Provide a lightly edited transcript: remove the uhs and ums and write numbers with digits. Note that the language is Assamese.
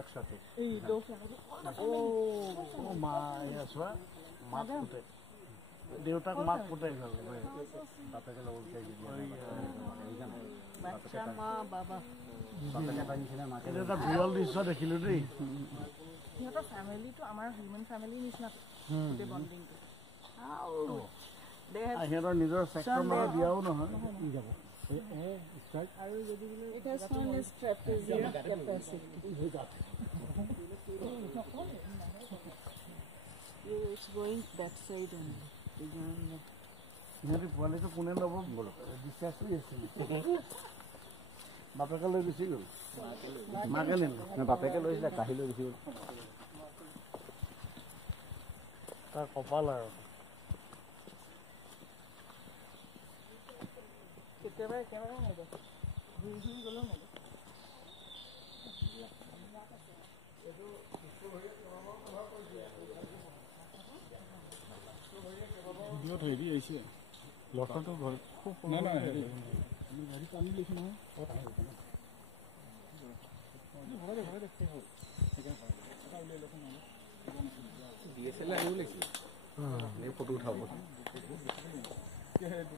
একসাথে এই লো ফ্যামিলি ও মা চোৱা মাত ফুটে দেউতাক মাত ফুটে বাপেকে লগত বাচ্চা মা বাবা এটা এটা বিৰল দৃশ্য দেখিলোঁ দেই সিহঁতৰ ফেমিলিটো আমাৰ হিউমেন ফেমিলিৰ নিচিনা গোটেই বণ্ডিংটো সিহঁতৰ নিজৰ চেক্টৰ মানে বিয়াও নহয় যাব আৰু যদি it has shown its trapezium capacity it's going that side only সিহঁতি পোৱালিটো কোনে ল'ব বিশ্বাস কৰি আছিল বাপেকে লৈ গুচি গ'ল মাকে নিলে বাপেকে লৈছিলে কাঢ়ি লৈ গুচি গ'ল তাৰ কপাল আৰু কেতিয়াবা একেবাৰে নেদে ঘূৰি ঘূৰি গ'লেও নেদে ভিডিঅ'ত হেৰি আহিছে লটাটো ঘৰ নাই নাই হেৰি আমি গাড়ী টানি লৈছোঁ নহয় DSLR আনিব লাগিছিল ফটো উঠাব